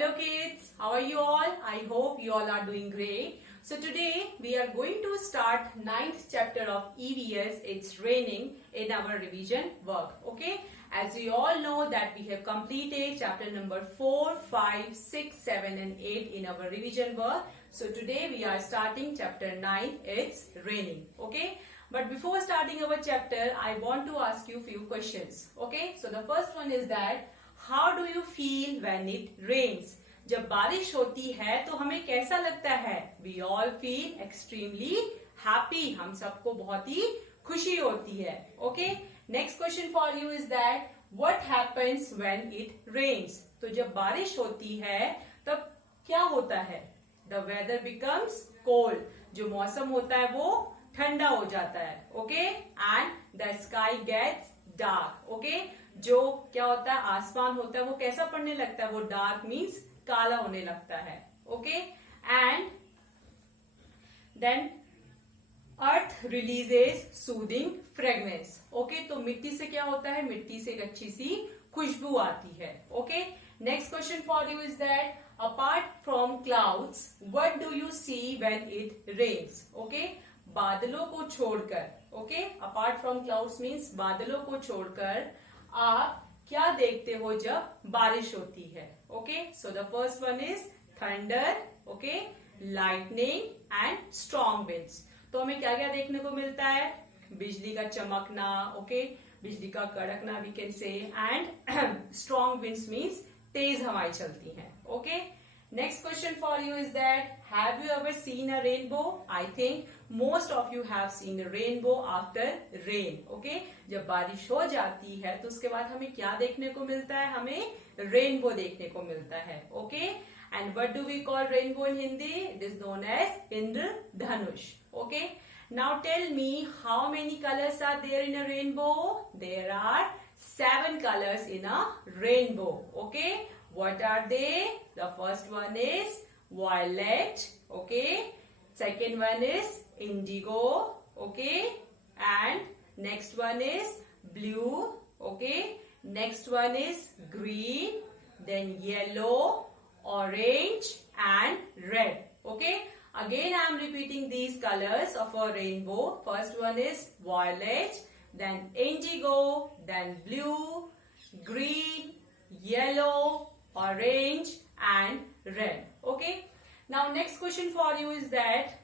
Hello kids, how are you all? I hope you all are doing great. So today we are going to start 9th chapter of EVS, It's Raining, in our revision work. Okay, as we all know that we have completed chapter number 4, 5, 6, 7 and 8 in our revision work. So today we are starting chapter 9, It's Raining. Okay, but before starting our chapter, I want to ask you few questions. Okay, so the first one is that How do you feel when it rains? जब बारिश होती है तो हमें कैसा लगता है? We all feel extremely happy. हम सबको बहुत ही खुशी होती है. Okay? Next question for you is that what happens when it rains? तो जब बारिश होती है तब क्या होता है? The weather becomes cold. जो मौसम होता है वो ठंडा हो जाता है. Okay? And the sky gets dark. Okay? जो क्या होता है आसमान होता है वो कैसा पड़ने लगता है? वो डार्क मीन्स काला होने लगता है. Okay and then earth releases soothing fragrance. Okay तो मिट्टी से क्या होता है? मिट्टी से एक अच्छी सी खुशबू आती है. Okay next question for you is that apart from clouds what do you see when it rains? Okay बादलों को छोड़कर. Okay apart from clouds means बादलों को छोड़कर आप क्या देखते हो जब बारिश होती है? Okay so the first one is thunder. Okay lightning and strong winds. तो हमें क्या क्या देखने को मिलता है? बिजली का चमकना. ओके बिजली का कड़कना we can say. And strong winds means तेज हवाएं चलती हैं. Okay next question for you is that have you ever seen a rainbow? I think most of you have seen rainbow after rain. Okay जब बारिश हो जाती है तो उसके बाद हमें क्या देखने को मिलता है? हमें रेनबो देखने को मिलता है. Okay and what do we call rainbow in Hindi? It is known as indradhanush. Okay now tell me how many colours are there in a rainbow? There are 7 colors in a rainbow. Okay, what are they? The first one is violet. Okay, second one is indigo. Okay, and next one is blue. Okay, next one is green, then yellow, orange and red. Okay, again I am repeating these colors of a rainbow. First one is violet, then indigo, then blue, green, yellow, orange and red. Okay, now next question for you is that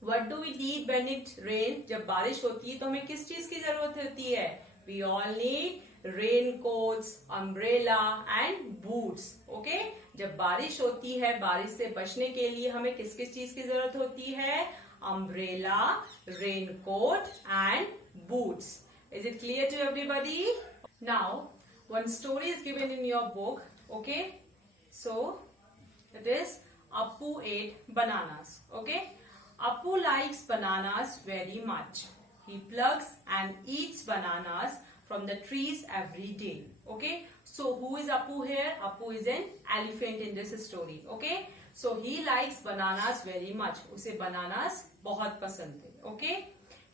what do we need when it rain? जब बारिश होती है तो हमें किस चीज की जरूरत होती है? We all need raincoats, umbrella and boots. Okay, जब बारिश होती है बारिश से बचने के लिए हमें किस किस चीज की जरूरत होती है? Umbrella, raincoat and boots. Is it clear to everybody? Now, one story is given in your book. Okay, so it is Appu ate bananas. Okay, Appu likes bananas very much. He plucks and eats bananas from the trees every day. Okay, so who is Appu here? Appu is an elephant in this story. Okay, so he likes bananas very much. उसे bananas बहुत पसंद थे. Okay,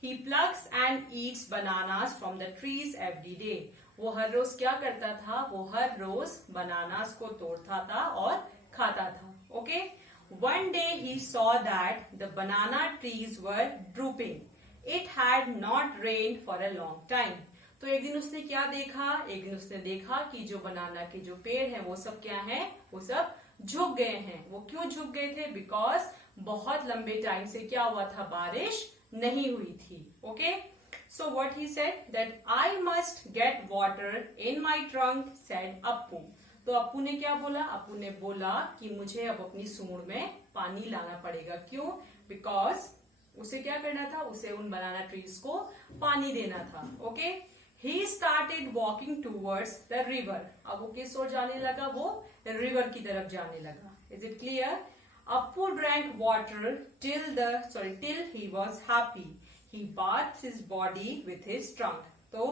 he plucks and eats bananas from the trees every day. वो हर रोज क्या करता था? वो हर रोज बनानास को तोड़ता था और खाता था. Okay, one day he saw that the banana trees were drooping. It had not rained for a long time. तो एक दिन उसने क्या देखा? एक दिन उसने देखा कि जो बनाना के जो पेड़ हैं वो सब क्या हैं? वो सब झुक गए हैं. वो क्यों झुक गए थे? बिकॉज बहुत लंबे टाइम से क्या हुआ था? बारिश नहीं हुई थी. Okay so what he said that I must get water in my trunk said Appu. तो अप्पू ने क्या बोला? अप्पू ने बोला कि मुझे अब अपनी सूंड में पानी लाना पड़ेगा. क्यों? बिकॉज उसे क्या करना था? उसे उन बनाना ट्रीज को पानी देना था. Okay he started walking towards the river. अब वो किस ओर जाने लगा? वो रिवर की तरफ जाने लगा. Is it clear? Appu drank water till he was happy. He bathed his body with his trunk. तो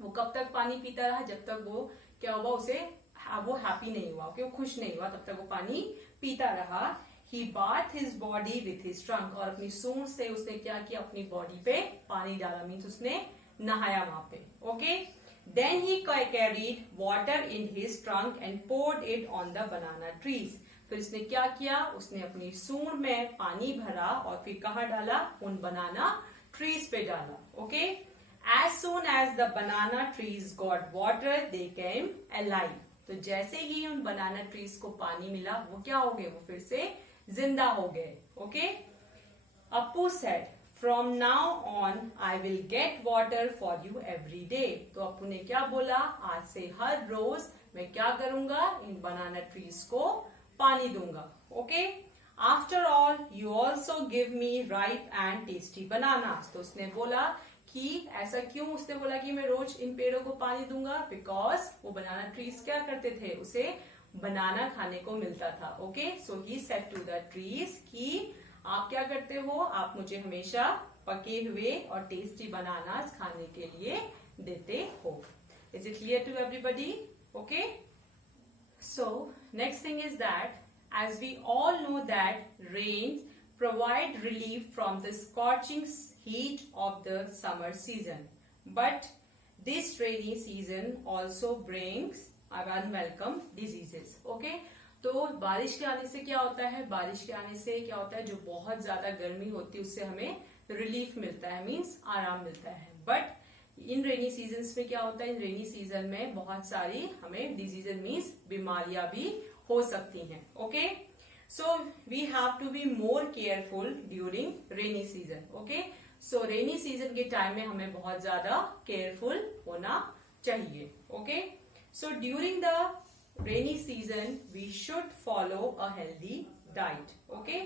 वो कब तक पानी पीता रहा? जब तक वो क्या हुआ? उसे वो हैप्पी नहीं हुआ. वो खुश नहीं हुआ तब तक वो पानी पीता रहा. He bathed his body with his trunk. और अपनी सूंड से उसने क्या किया? अपनी बॉडी पे पानी डाला. मीन्स उसने नहाया वहां पे. Okay Then he carried water in his trunk and poured it on the banana trees. फिर उसने क्या किया, उसने अपनी सूंड में पानी भरा और फिर कहाँ डाला, उन बनाना ट्रीज पे डाला. Okay, as soon as the banana trees got water they came alive. तो जैसे ही उन बनाना ट्रीज को पानी मिला वो क्या हो गए, वो फिर से जिंदा हो गए. Okay, Appu said, From now on, I will get water for you every day. तो अप्पू ने क्या बोला, आज से हर रोज मैं क्या करूंगा, इन बनाना ट्रीज को पानी दूंगा. Okay, after all you also give me ripe and tasty bananas. तो उसने बोला कि ऐसा क्यों, उसने बोला कि मैं रोज इन पेड़ों को पानी दूंगा, बिकॉज वो बनाना ट्रीज क्या करते थे, उसे बनाना खाने को मिलता था. Okay, so he said to the trees कि आप क्या करते हो, आप मुझे हमेशा पके हुए और टेस्टी बनानास खाने के लिए देते हो. Is it clear to everybody? Okay, so next thing is that as we all know that rains provide relief from the scorching heat of the summer season. But this rainy season also brings unwelcome diseases. Okay? तो बारिश के आने से क्या होता है, बारिश के आने से क्या होता है, जो बहुत ज्यादा गर्मी होती है उससे हमें रिलीफ मिलता है, मीन्स आराम मिलता है. बट इन रेनी सीजन में क्या होता है, इन रेनी सीजन में बहुत सारी हमें डिजीजेज मीन्स बीमारियां भी हो सकती हैं. Okay, so we have to be more careful during rainy season. Okay, so rainy season के टाइम में हमें बहुत ज्यादा केयरफुल होना चाहिए. Okay, so during the rainy season we should follow a healthy diet. Okay,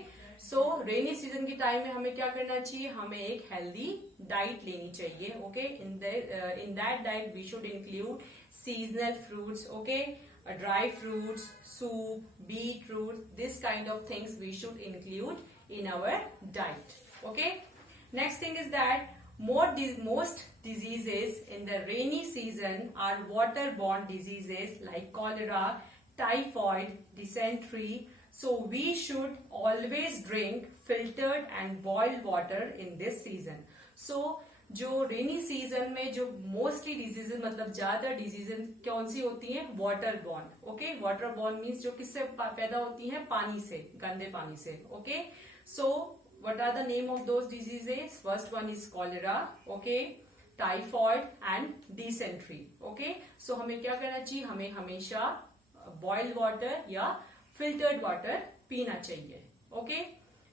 so rainy season के टाइम में हमें क्या करना चाहिए, हमें एक healthy diet लेनी चाहिए. Okay, in that diet we should include seasonal fruits. Okay, dry fruits, soup, beetroot, this kind of things we should include in our diet. Okay, next thing is that most diseases in the rainy season are waterborne diseases like cholera, typhoid, dysentery. So we should always drink filtered and boiled water in this season. So जो rainy season में जो mostly diseases मतलब ज्यादा डिजीजेज कौन सी होती हैं, water borne. Okay, water borne means जो किससे पैदा होती हैं, पानी से, गंदे पानी से. Okay, so what are the name of those diseases, first one is cholera. Okay, typhoid and dysentery. Okay, so हमें क्या करना चाहिए, हमें हमेशा बॉइल्ड वाटर या फिल्टर्ड वाटर पीना चाहिए. Okay,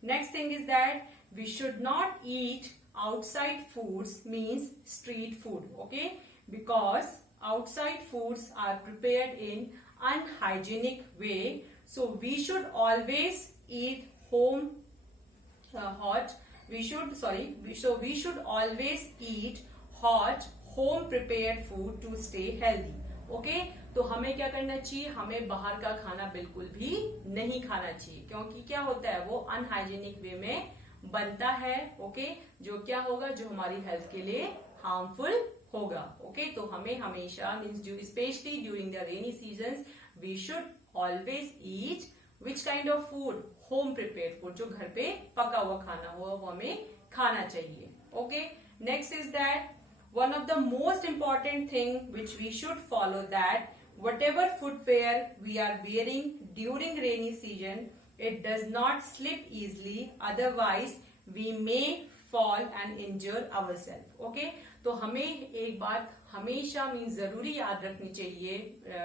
next thing is that we should not eat outside foods means street food. Okay, because outside foods are prepared in unhygienic way, so we should always eat home we should always eat hot home prepared food to stay healthy. Okay, तो हमें क्या करना चाहिए, हमें बाहर का खाना बिल्कुल भी नहीं खाना चाहिए, क्योंकि क्या होता है, वो अनहाइजीनिक वे में बनता है. ओके, जो क्या होगा, जो हमारी हेल्थ के लिए हार्मफुल होगा. ओके, तो हमें हमेशा means specially during the rainy season we should always eat which kind of food, home prepared food, जो घर पे पका हुआ खाना हो वो हमें खाना चाहिए. Okay, next is that one of the most important thing which we should follow that whatever footwear we are wearing during rainy season, it does not slip easily, otherwise we may fall and injure ourselves. Okay, तो हमें एक बात हमेशा मीन्स जरूरी याद रखनी चाहिए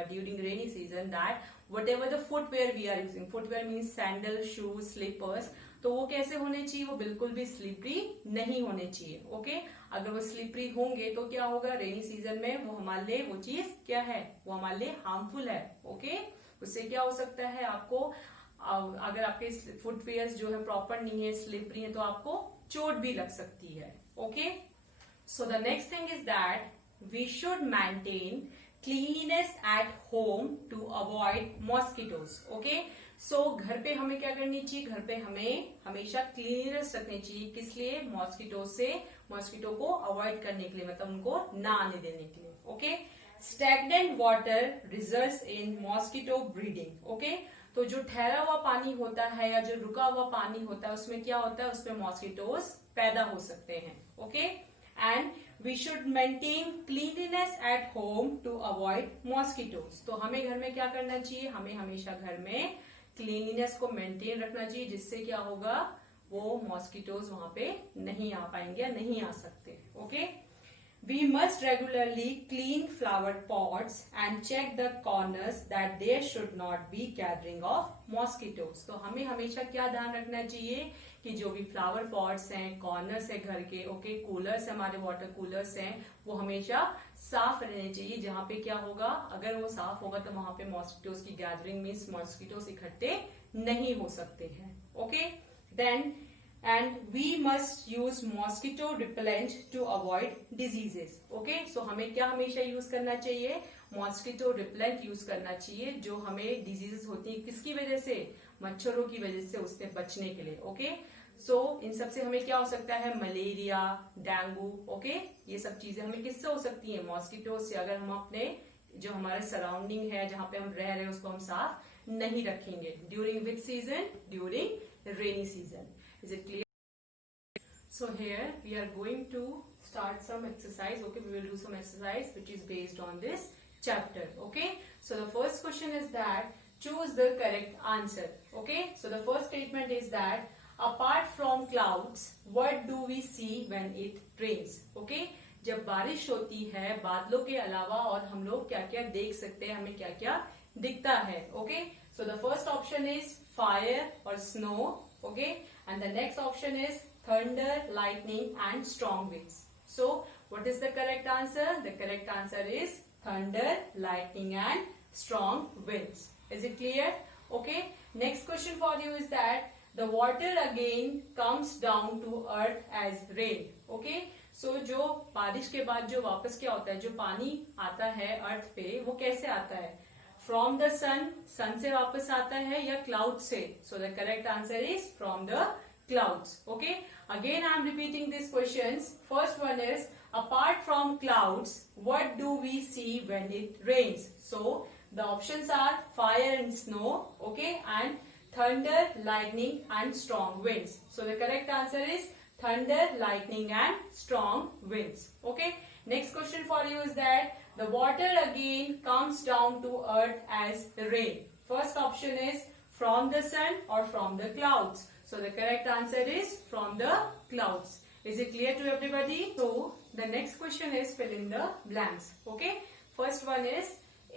during rainy season that whatever the footwear we are using, footwear means sandal, shoes, slippers, तो वो कैसे होने चाहिए, वो बिल्कुल भी स्लिपरी नहीं होने चाहिए. ओके, अगर वो स्लिपरी होंगे तो क्या होगा, रेनी सीजन में वो हमारे लिए वो चीज क्या है, वो हमारे लिए हार्मफुल है. ओके, उससे क्या हो सकता है, आपको अगर आपके फुटवेयर जो है प्रॉपर नहीं है, स्लिपरी है, तो आपको चोट भी लग सकती है. Okay, so the next thing is that we should maintain cleanliness at home to avoid mosquitoes. Okay, so घर पे हमें क्या करनी चाहिए, घर पे हमें हमेशा क्लीननेस रखनी चाहिए, किस लिए, मॉस्किटो से, मॉस्किटो को अवॉइड करने के लिए, मतलब उनको ना आने देने के लिए. Okay, stagnant water results in mosquito breeding. Okay, तो जो ठहरा हुआ पानी होता है या जो रुका हुआ पानी होता है उसमें क्या होता है, उसमें मॉस्किटोज पैदा हो सकते हैं. Okay, and we should maintain cleanliness at home to avoid mosquitoes. तो हमें घर में क्या करना चाहिए, हमें हमेशा घर में क्लीनलीनेस को मेंटेन रखना चाहिए, जिससे क्या होगा, वो मॉस्किटोज वहां पे नहीं आ पाएंगे या नहीं आ सकते। Okay, we must regularly clean flower pots and check the corners that there should not be gathering of mosquitoes। तो हमें हमेशा क्या ध्यान रखना चाहिए कि जो भी फ्लावर पॉट्स हैं, कॉर्नर्स है घर के, ओके, कूलर्स, हमारे वाटर कूलर्स हैं, वो हमेशा साफ रहने चाहिए। जहां पे क्या होगा, अगर वो साफ होगा तो वहां पे मॉस्किटोज की गैदरिंग मीन्स मॉस्किटोज इकट्ठे नहीं हो सकते हैं। Okay, then and we must use mosquito repellent to avoid diseases। okay, so हमें क्या हमेशा यूज करना चाहिए, मॉस्किटो रिपेलेंट यूज करना चाहिए, जो हमें डिजीजेस होती है किसकी वजह से, मच्छरों की वजह से, उससे बचने के लिए। ओके, सो इन सब से हमें क्या हो सकता है, मलेरिया, डेंगू, ओके, ये सब चीजें हमें किससे हो सकती है, मॉस्किटो से, अगर हम अपने जो हमारे सराउंडिंग है, जहां पे हम रह रहे हैं, उसको हम साफ नहीं रखेंगे। During which season, during rainy season. Is it clear? So here we are going to start some exercise. Okay, we will do some exercise which is based on this chapter. Okay, so the first question is that choose the correct answer. Okay, so the first statement is that apart from clouds, what do we see when it rains? Okay, जब बारिश होती है, बादलों के अलावा और हम लोग क्या क्या देख सकते हैं, हमें क्या क्या दिखता है। Okay, so the first option is fire or snow. Okay, and the next option is thunder, lightning and strong winds. So what is the correct answer? The correct answer is thunder, lightning and strong winds. Is it clear? Okay, next question for you is that the water again comes down to earth as rain. Okay, so जो बारिश के बाद जो वापस क्या होता है, जो पानी आता है अर्थ पे, वो कैसे आता है, फ्रॉम द सन, सन से वापस आता है या क्लाउड से। So the correct answer is from the clouds. Okay, again I am repeating these questions. First one is apart from clouds, what do we see when it rains? So the options are fire and snow, okay, and thunder, lightning and strong winds. So the correct answer is thunder, lightning and strong winds. Okay, next question for you is that the water again comes down to earth as rain. First option is from the sun or from the clouds. So the correct answer is from the clouds. Is it clear to everybody? So the next question is fill in the blanks. Okay, first one is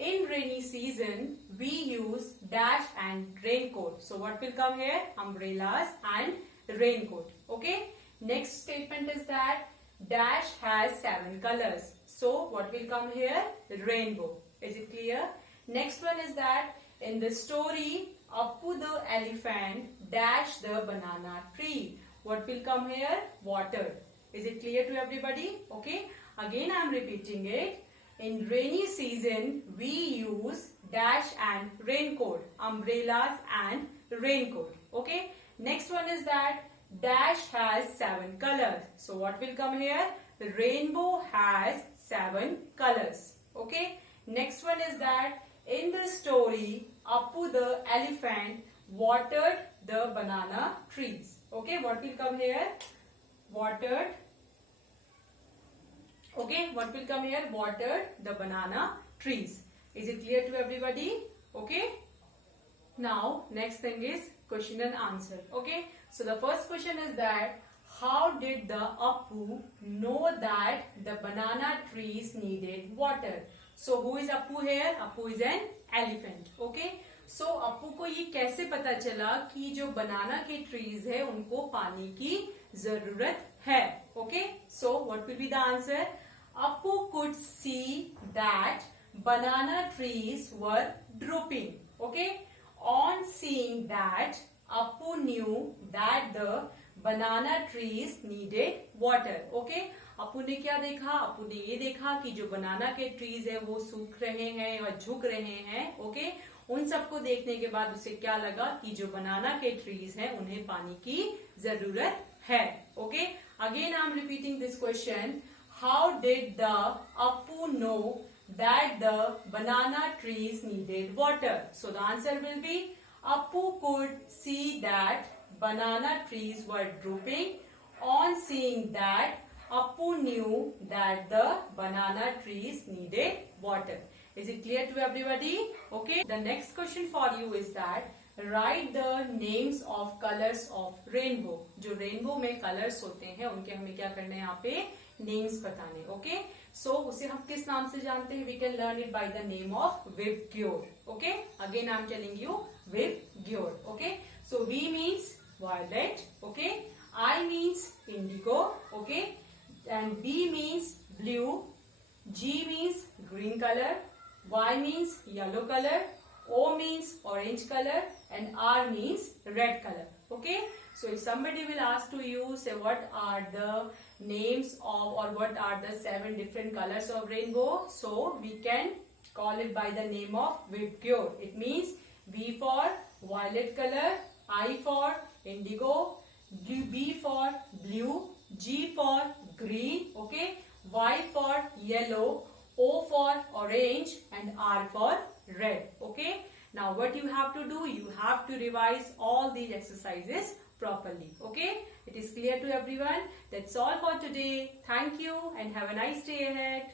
in rainy season we use dash and raincoat. So what will come here, umbrellas and raincoat. Okay, next statement is that dash has 7 colors. So what will come here, rainbow. Is it clear? Next one is that in the story Appu the elephant dash the banana tree. What will come here, water. Is it clear to everybody? Okay, again I am repeating it. In rainy season we use dash and raincoat, umbrellas and raincoat. Okay, next one is that dash has 7 colors. So what will come here, the rainbow has 7 colors. Okay, next one is that in the story Appu the elephant watered the banana trees. Okay, what will come here, watered. Okay, what will come here, watered the banana trees. Is it clear to everybody? Okay, now next thing is question and answer. Okay, so the first question is that how did the Appu know that the banana trees needed water? So who is Appu here? Appu is an elephant. Okay, so Appu को ये कैसे पता चला कि जो बनाना के ट्रीज है उनको पानी की जरूरत है? Okay, so what will be the answer? Appu could see that banana trees were drooping. Okay, on seeing that Appu knew that the banana trees needed water. Okay, Appu ने क्या देखा, अप्पू ने ये देखा कि जो बनाना के ट्रीज है वो सूख रहे हैं या झुक रहे हैं। ओके, उन सबको देखने के बाद उसे क्या लगा कि जो बनाना के ट्रीज हैं उन्हें पानी की जरूरत है। Okay, again I am repeating this question, how did the Appu know that the banana trees needed water? So the answer will be Appu could see that banana trees were drooping. On seeing that Appu knew that the banana trees needed water. Is it clear to everybody? Okay. The next question for you is that write the names of colors of rainbow. जो rainbow में colors होते हैं उनके हमें क्या करना है यहाँ पे names बताने. Okay. So उसे हम किस नाम से जानते हैं? We can learn it by the name of Vibgyor. Okay. Again I am telling you Vibgyor. Okay. So V means violet. Okay. I means indigo. Okay. And B means blue, G means green color, Y means yellow color, O means orange color, and R means red color. Okay. So if somebody will ask to you, say what are the names of or what are the 7 different colors of rainbow, so we can call it by the name of Vibgyor. It means V for violet color, I for indigo, B for blue, G for green, okay, Y for yellow, O for orange, and R for red. Okay. Now what you have to do, you have to revise all these exercises properly. Okay. It is clear to everyone. That's all for today. Thank you and have a nice day ahead.